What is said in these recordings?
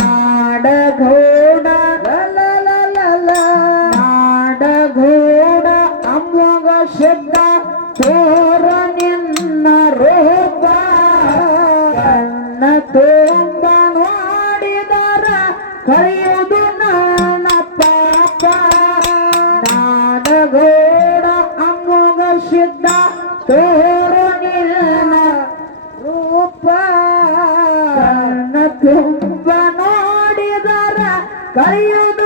ನಾಡಘೋಡ ನಾಡಘೋಡ ಅಮ್ಮಗ ಶಬ್ದ ತೋರ ನಿನ್ನ ರೂಪ. ಕನ್ನ ತುಂಬ ನೋಡಿದರ ಕರೆಯ ನೋಡಿದರ ಕೈಯುದು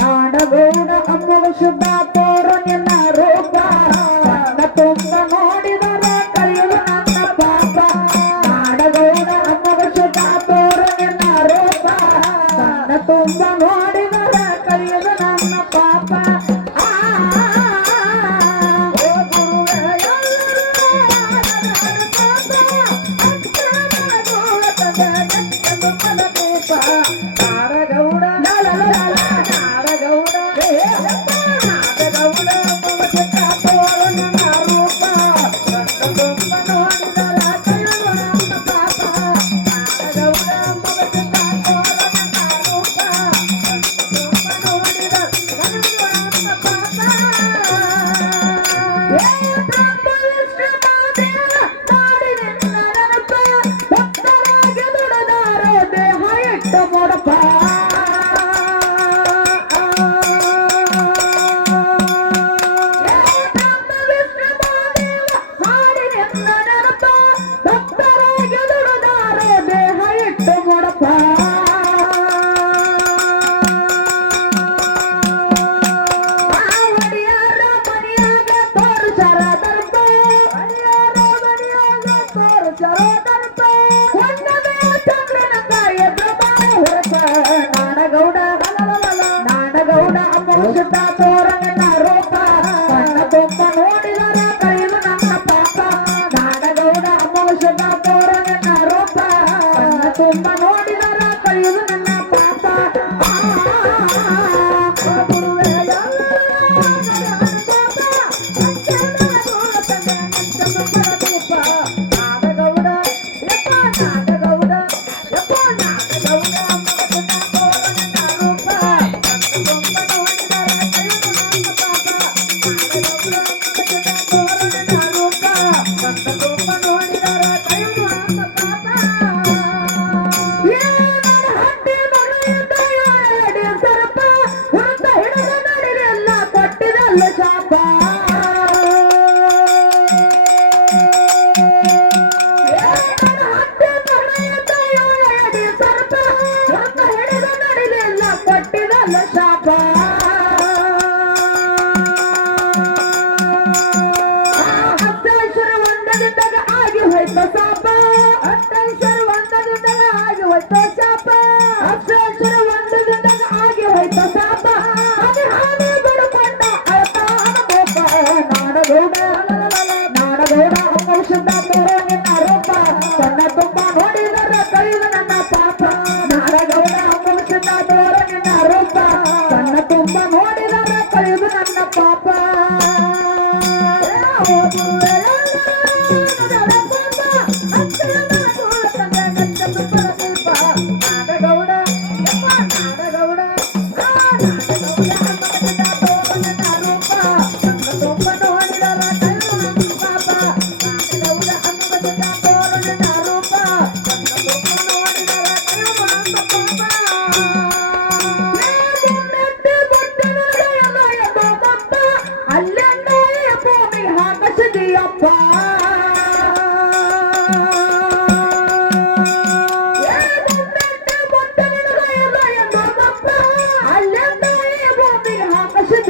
ನಾಡಬೇಡ ಅಮ್ಮವ ಶುಭ ತೋರು ನಿನ್ನ Thank you. Look at that. vuelto